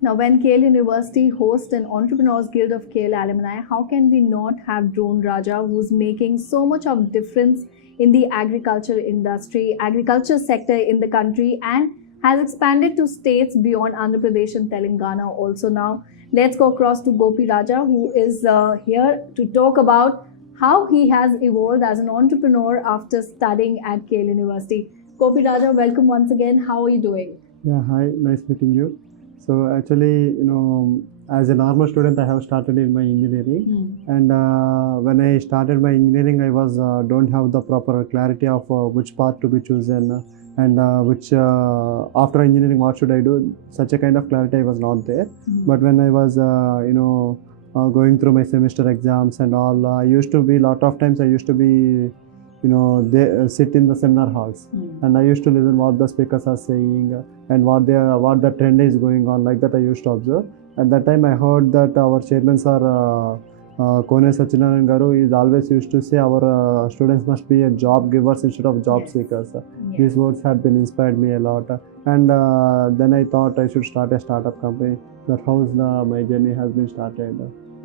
Now, when KL University hosts an Entrepreneurs Guild of KL alumni, how can we not have Drone Raja, who's making so much of difference in the agriculture sector in the country, and has expanded to states beyond Andhra Pradesh and Telangana also now. Let's go across to Gopi Raja, who is here to talk about how he has evolved as an entrepreneur after studying at KL University. Gopi Raja, welcome once again. How are you doing? Yeah, hi, nice meeting you. So actually, as a normal student, I have started in my engineering, and when I started my engineering, I was don't have the proper clarity of which path to be chosen and which after engineering what should I do. Such a kind of clarity I was not there. But when I was going through my semester exams and all, I used to be lot of times I used to be they sit in the seminar halls and I used to listen what the speakers are saying and what the trend is going on. Like that I used to observe. At that time I heard that our chairman sir Kone Sachinaran Garu is always used to say our students must be a job givers instead of job seekers. These words had been inspired me a lot, and then I thought I should start a startup company. That's how my journey has been started.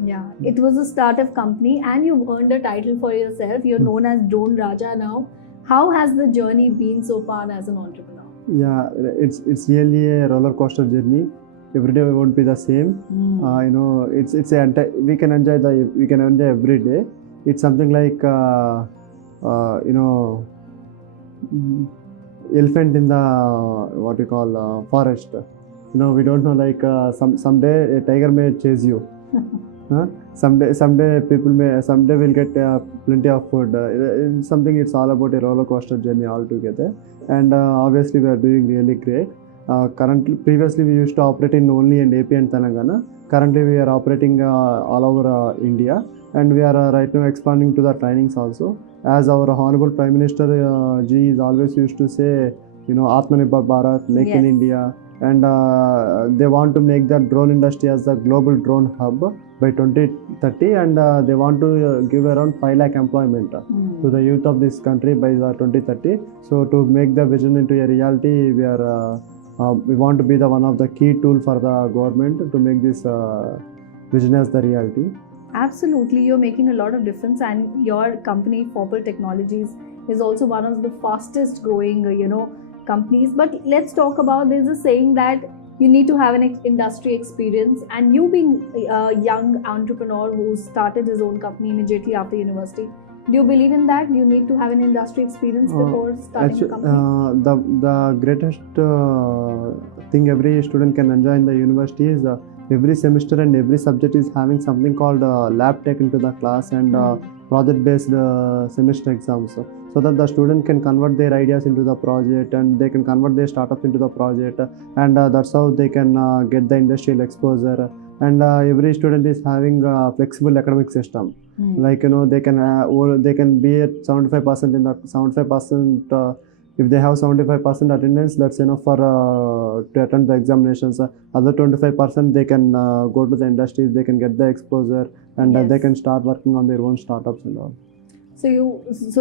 Yeah, it was a startup company and you've earned a title for yourself. You're known as Drone Raja now. How has the journey been so far as an entrepreneur? Yeah, it's really a roller coaster journey. Every day won't be the same. We can enjoy every day. It's something like elephant in the what we call forest. We don't know, like someday a tiger may chase you. Someday we'll get plenty of food. It's something. It's all about a roller coaster journey altogether, and obviously we are doing really great. Previously we used to operate in only in AP and Telangana. Currently we are operating all over India, and we are right now expanding to the trainings also. As our Honorable Prime Minister Ji is always used to say, Atmanirbhar Bharat, Make in India. And they want to make the drone industry as a global drone hub by 2030, and they want to give around 5 lakh employment to the youth of this country by 2030. So to make the vision into a reality, we want to be the one of the key tool for the government to make this vision as the reality. Absolutely, you're making a lot of difference, and your company Fopple Technologies is also one of the fastest growing companies. But let's talk about, there's a saying that you need to have an industry experience, and you being a young entrepreneur who started his own company immediately after university, do you believe in that you need to have an industry experience before starting a company? The greatest thing every student can enjoy in the university is every semester and every subject is having something called lab tech into the class and project based semester exams, so that the student can convert their ideas into the project and they can convert their startups into the project, and that's how they can get the industrial exposure. And every student is having a flexible academic system. Like they can be at 75% in the 75%. If they have 75% attendance, that's enough for to attend the examinations. Other 25% they can go to the industries, they can get the exposure, and they can start working on their own startups and all. So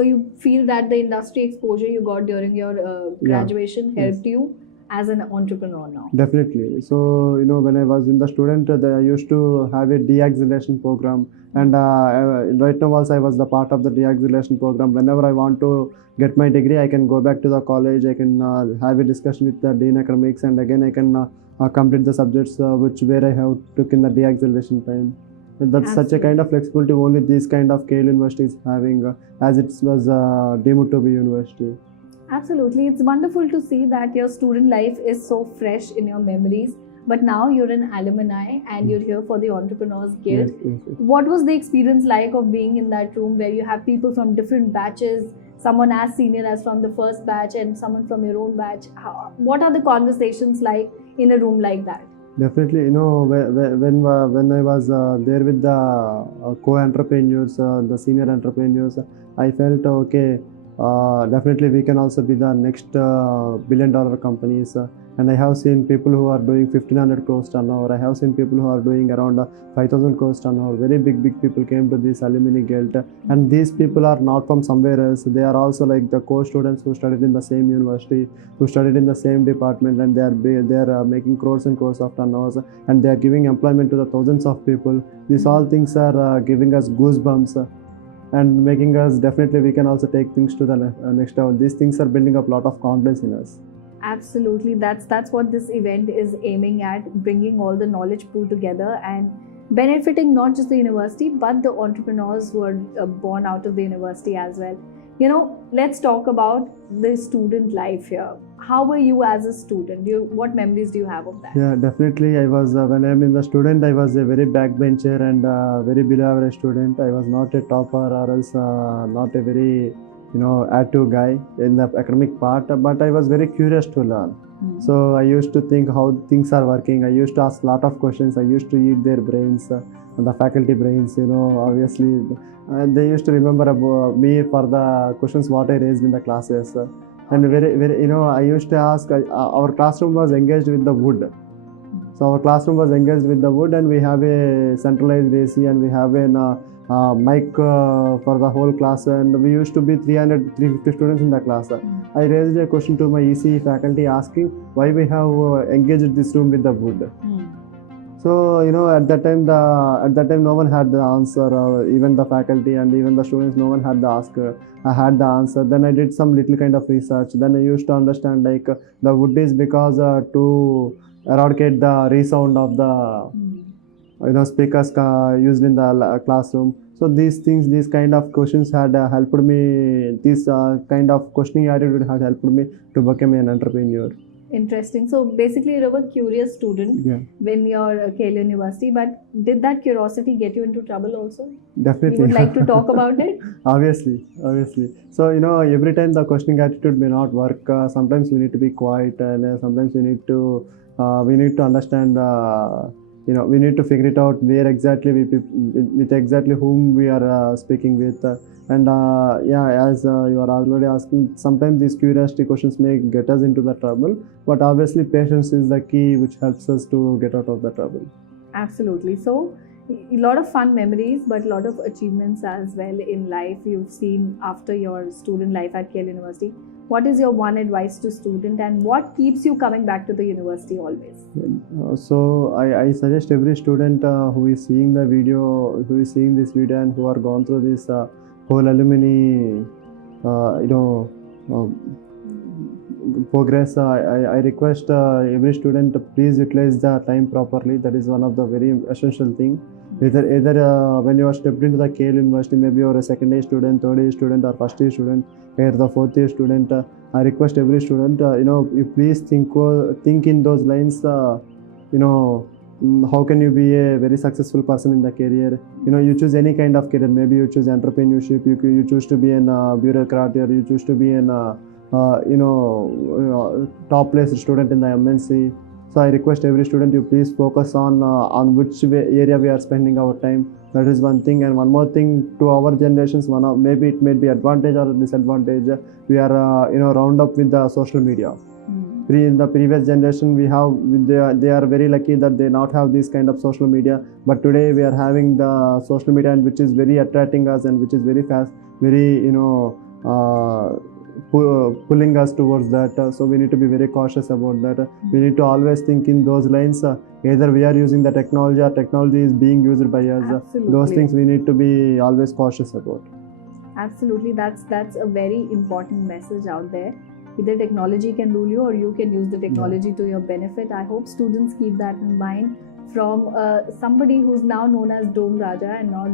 you feel that the industry exposure you got during your graduation helped you as an entrepreneur now? Definitely. So when I was in the student, I used to have a de-acceleration program, and right now also I was the part of the de-acceleration program. Whenever I want to get my degree, I can go back to the college, I can have a discussion with the dean academics, and again I can complete the subjects where I have took in the de-acceleration time. And that's such a kind of flexibility only this kind of KL University is having, as it was deemed to be university. Absolutely. It's wonderful to see that your student life is so fresh in your memories. But now you're an alumni and you're here for the Entrepreneurs Guild. Yes. What was the experience like of being in that room where you have people from different batches, someone as senior as from the first batch and someone from your own batch? What are the conversations like in a room like that? Definitely, when I was there with the co-entrepreneurs, the senior entrepreneurs, I felt okay. Definitely, we can also be the next billion-dollar companies. and I have seen people who are doing 1500 crores turnover. I have seen people who are doing around 5000 crores turnover. Very big people came to this alumni guild, and these people are not from somewhere else. They are also like the co-students who studied in the same university, who studied in the same department, and they are making crores and crores of turnovers, and they are giving employment to the thousands of people. These all things are giving us goosebumps. And making us definitely we can also take things to the next level. These things are building up a lot of confidence in us. Absolutely, that's what this event is aiming at, bringing all the knowledge pool together and benefiting not just the university but the entrepreneurs who are born out of the university as well. Let's talk about the student life here. How were you as a student? What memories do you have of that? Yeah, definitely. I was when I'm in the student, I was a very backbencher and very below average student. I was not a topper or else not a very active guy in the academic part, but I was very curious to learn. So I used to think how things are working. I used to ask a lot of questions. I used to eat their brains, the faculty brains. Obviously, they used to remember about me for the questions what I raised in the classes. And very, I used to ask. Our classroom was engaged with the wood. So our classroom was engaged with the wood, and we have a centralized AC, and we have a mic for the whole class, and we used to be 350 students in the class. I raised a question to my ECE faculty asking why we have engaged this room with the wood. So at that time no one had the answer, even the faculty and even the students, no one had had the answer. Then I did some little kind of research. Then I used to understand like the wood is because to eradicate the resound of the speakers used in the classroom. So these kind of questions had helped me. This kind of questioning attitude had helped me to become an entrepreneur. Interesting. So basically, you were a curious student when you're at Yale University, but did that curiosity get you into trouble also? Definitely. You would like to talk about it? Obviously. So every time the questioning attitude may not work. Sometimes we need to be quiet, and sometimes we need to understand. We need to figure it out where exactly with exactly whom we are speaking with. And as you are already asking, sometimes these curiosity questions may get us into the trouble, but obviously patience is the key which helps us to get out of the trouble. Absolutely. So a lot of fun memories, but a lot of achievements as well in life you've seen after your student life at Yale University. What is your one advice to student, and what keeps you coming back to the university always? So I suggest every student who is seeing the video, who is seeing this video, and who are gone through this whole alumni, progress. I request every student to please utilize the time properly. That is one of the very essential thing. Either when you are stepped into the Yale University, maybe you are a second year student, third year student, or first year student, or the fourth year student. I request every student, you please think in those lines. How can you be a very successful person in the career? You choose any kind of career. Maybe you choose entrepreneurship. You choose to be an bureaucrat, or you choose to be an top placed student in the MNC. So I request every student, you please focus on which area we are spending our time. That is one thing. And one more thing to our generations, maybe it may be advantage or disadvantage. We are round up with the social media. In the previous generation, they are very lucky that they not have this kind of social media. But today we are having the social media, and which is very attracting us, and which is very fast, very pulling us towards that. So we need to be very cautious about that. We need to always think in those lines. Either we are using the technology, or technology is being used by us. Absolutely. Those things we need to be always cautious about. Absolutely, that's a very important message out there. Either technology can rule you, or you can use the technology to your benefit. I hope students keep that in mind. From somebody who's now known as Gopi Raja, and not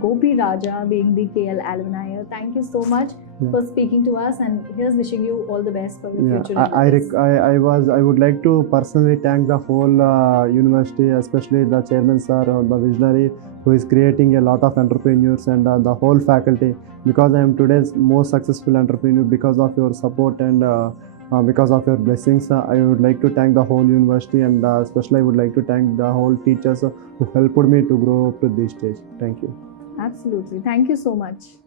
Gopi Raja, being the KL alumni. Thank you so much for speaking to us, and here's wishing you all the best for your future endeavors. I would like to personally thank the whole university, especially the chairman sir, the visionary, who is creating a lot of entrepreneurs, and the whole faculty, because I am today's most successful entrepreneur because of your support and because of your blessings. I would like to thank the whole university, and especially I would like to thank the whole teachers who helped me to grow up to this stage. Thank you. Absolutely. Thank you so much.